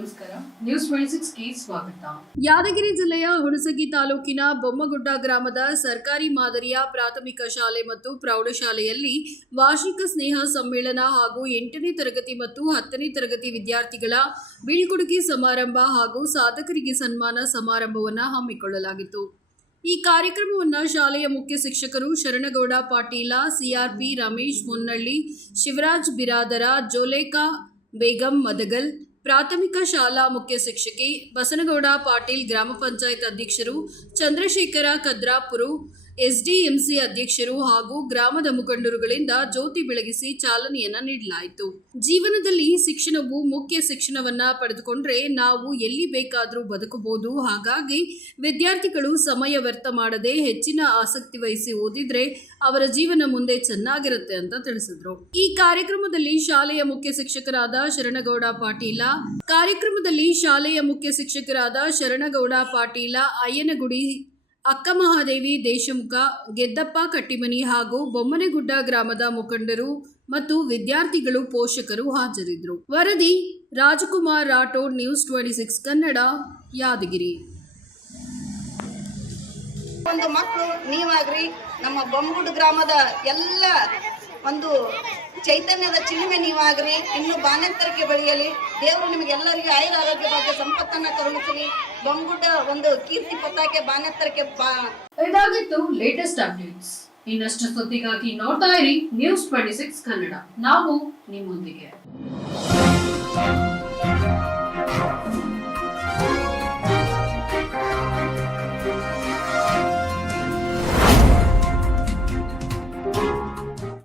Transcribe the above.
ನಮಸ್ಕಾರ. ನ್ಯೂಸ್ 26ಗೆ ಸ್ವಾಗತ. ಯಾದಗಿರಿ ಜಿಲ್ಲೆಯ ಹುಣಸಗಿ ತಾಲೂಕಿನ ಬೊಮ್ಮಗುಡ್ಡ ಗ್ರಾಮದ ಸರ್ಕಾರಿ ಮಾದರಿಯ ಪ್ರಾಥಮಿಕ ಶಾಲೆ ಮತ್ತು ಪ್ರೌಢಶಾಲೆಯಲ್ಲಿ ವಾರ್ಷಿಕ ಸ್ನೇಹ ಸಮ್ಮೇಳನ ಹಾಗೂ 8ನೇ ತರಗತಿ ಮತ್ತು 10ನೇ ತರಗತಿ ವಿದ್ಯಾರ್ಥಿಗಳ ಬೀಳ್ಕೊಡುಗೆ ಸಮಾರಂಭ ಹಾಗೂ ಸಾಧಕರಿಗೆ ಸನ್ಮಾನ ಸಮಾರಂಭವನ್ನು ಹಮ್ಮಿಕೊಳ್ಳಲಾಗಿತ್ತು. ಈ ಕಾರ್ಯಕ್ರಮವನ್ನು ಶಾಲೆಯ ಮುಖ್ಯ ಶಿಕ್ಷಕರು ಶರಣಗೌಡ ಪಾಟೀಲ, ಸಿಆರ್ಪಿ ರಮೇಶ್ ಮುನ್ನಳ್ಳಿ, ಶಿವರಾಜ್ ಬಿರಾದರ, ಜೋಲೇಖಾ ಬೇಗಂ ಮದಗಲ್, ಪ್ರಾಥಮಿಕ ಶಾಲಾ ಮುಖ್ಯ ಶಿಕ್ಷಕಿ ಬಸನಗೌಡ ಪಾಟೀಲ್, ಗ್ರಾಮ ಪಂಚಾಯತ್ ಅಧ್ಯಕ್ಷರು ಚಂದ್ರಶೇಖರ ಕದ್ರಾಪುರು, ಎಸ್ಡಿಎಂಸಿ ಅಧ್ಯಕ್ಷರು ಹಾಗೂ ಗ್ರಾಮದ ಮುಖಂಡರುಗಳಿಂದ ಜ್ಯೋತಿ ಬೆಳಗಿಸಿ ಚಾಲನೆಯನ್ನ ನೀಡಲಾಯಿತು. ಜೀವನದಲ್ಲಿ ಶಿಕ್ಷಣವು ಮುಖ್ಯ ಶಿಕ್ಷಣವನ್ನ ಪಡೆದುಕೊಂಡ್ರೆ ನಾವು ಎಲ್ಲಿ ಬೇಕಾದರೂ ಬದುಕಬಹುದು. ಹಾಗಾಗಿ ವಿದ್ಯಾರ್ಥಿಗಳು ಸಮಯ ವ್ಯರ್ಥ ಮಾಡದೆ ಹೆಚ್ಚಿನ ಆಸಕ್ತಿ ವಹಿಸಿ ಓದಿದ್ರೆ ಅವರ ಜೀವನ ಮುಂದೆ ಚೆನ್ನಾಗಿರುತ್ತೆ ಅಂತ ತಿಳಿಸಿದ್ರು. ಈ ಕಾರ್ಯಕ್ರಮದಲ್ಲಿ ಶಾಲೆಯ ಮುಖ್ಯ ಶಿಕ್ಷಕರಾದ ಶರಣಗೌಡ ಪಾಟೀಲ, ಅಯ್ಯನಗುಡಿ, ಅಕ್ಕಮಹಾದೇವಿ ದೇಶಮುಖ, ಗೆದ್ದಪ್ಪ ಕಟ್ಟಿಮನಿ ಹಾಗೂ ಬೊಮ್ಮನಗುಡ್ಡ ಗ್ರಾಮದ ಮುಖಂಡರು ಮತ್ತು ವಿದ್ಯಾರ್ಥಿಗಳು, ಪೋಷಕರು ಹಾಜರಿದ್ದರು. ವರದಿ ರಾಜಕುಮಾರ್ ರಾಠೋಡ್, ನ್ಯೂಸ್ 26 ಕನ್ನಡ, ಯಾದಗಿರಿ. ಒಂದು ಮಕ್ಕಳು ನೀವಾಗ್ರಿ, ನಮ್ಮ ಬೊಮ್ಮಗುಡ್ಡ ಗ್ರಾಮದ ಎಲ್ಲ ಒಂದು ಚೈತನ್ಯದ ಚಿಲುಮೆ ನೀವಾಗ್ರಿ. ಇನ್ನು ಬಾನೆತ್ತರಕ್ಕೆ ಬೆಳೆಯಲಿ. ದೇವರು ನಿಮಗೆಲ್ಲರಿಗೂ ಆಯುರ ಆರೋಗ್ಯ ಭಾಗ್ಯ ಸಂಪತ್ತನ್ನ ಕರುಣಿಸಲಿ. ಬೊಮ್ಮಗುಡ್ಡ ಒಂದು ಕೀರ್ತಿ ಪತಾಕೆ ಬಾನೆತ್ತರಕ್ಕೆ ಇದಾಗಿತ್ತು ಲೇಟೆಸ್ಟ್ ಅಪ್ಡೇಟ್ಸ್. ಇನ್ನಷ್ಟು ಸುದ್ದಿಗಾಗಿ ನೋಡ್ತಾ ಇರಿ ನ್ಯೂಸ್ 26 ಕನ್ನಡ. ನಾವು ನಿಮ್ಮೊಂದಿಗೆ.